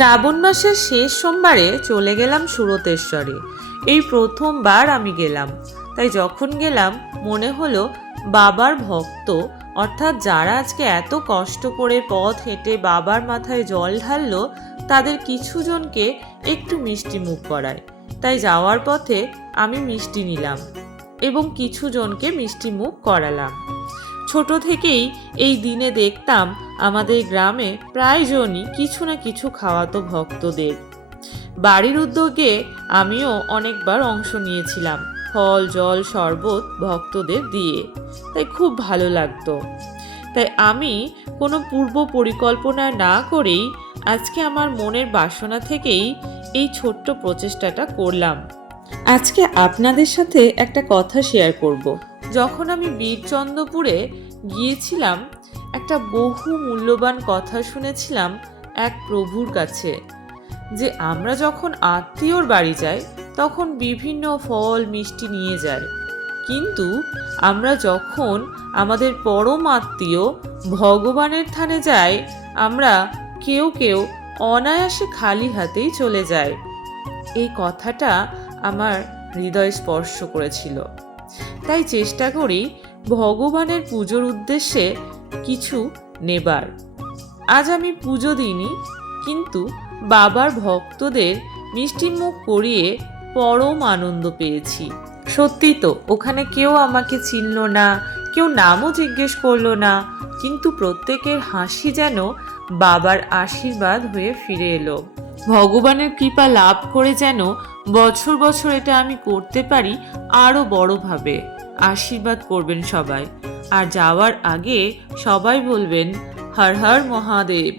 শ্রাবণ মাসের শেষ সোমবারে চলে গেলাম সুরতেশ্বরে। এই প্রথমবার আমি গেলাম, তাই যখন গেলাম মনে হলো বাবার ভক্ত অর্থাৎ যারা আজকে এত কষ্ট করে পথ হেঁটে বাবার মাথায় জল ঢাললো তাদের কিছু জনকে একটু মিষ্টি মুখ করায়। তাই যাওয়ার পথে আমি মিষ্টি নিলাম এবং কিছু জনকে মিষ্টি মুখ করালাম। ছোট থেকেই এই দিনে দেখতাম আমাদের গ্রামে প্রায় জনই কিছু না কিছু খাওয়াতো ভক্তদের। বাড়ির উদ্যোগে আমিও অনেকবার অংশ নিয়েছিলাম, ফল জল শরবত ভক্তদের দিয়ে, তাই খুব ভালো লাগতো। তাই আমি কোনো পূর্ব পরিকল্পনা না করেই আজকে আমার মনের বাসনা থেকেই এই ছোট্ট প্রচেষ্টাটা করলাম। আজকে আপনাদের সাথে একটা কথা শেয়ার করব। যখন আমি বীরচন্দ্রপুরে গিয়েছিলাম একটা বহু মূল্যবান কথা শুনেছিলাম এক প্রভুর কাছে, যে আমরা যখন আত্মীয়র বাড়ি যাই তখন বিভিন্ন ফল মিষ্টি নিয়ে যাই, কিন্তু আমরা যখন আমাদের পরম আত্মীয় ভগবানের থানে যাই আমরা কেউ কেউ অনায়াসে খালি হাতেই চলে যায়। এই কথাটা আমার হৃদয় স্পর্শ করেছিল। তাই চেষ্টা করি ভগবানের পুজোর উদ্দেশ্যে কিছু নেবার। আজ আমি পুজো দিইনি, কিন্তু বাবার ভক্তদের মিষ্টি মুখ করিয়ে পরম আনন্দ পেয়েছি। সত্যি তো ওখানে কেউ আমাকে চিনল না, কেউ নামও জিজ্ঞেস করলো না, কিন্তু প্রত্যেকের হাসি যেন বাবার আশীর্বাদ হয়ে ফিরে এলো। ভগবানের কৃপা লাভ করে যেন বছর বছর এটা আমি করতে পারি আরো বড়ভাবে। আশীর্বাদ করবেন সবাই, আর যাওয়ার আগে সবাই বলবেন হর হর মহাদেব।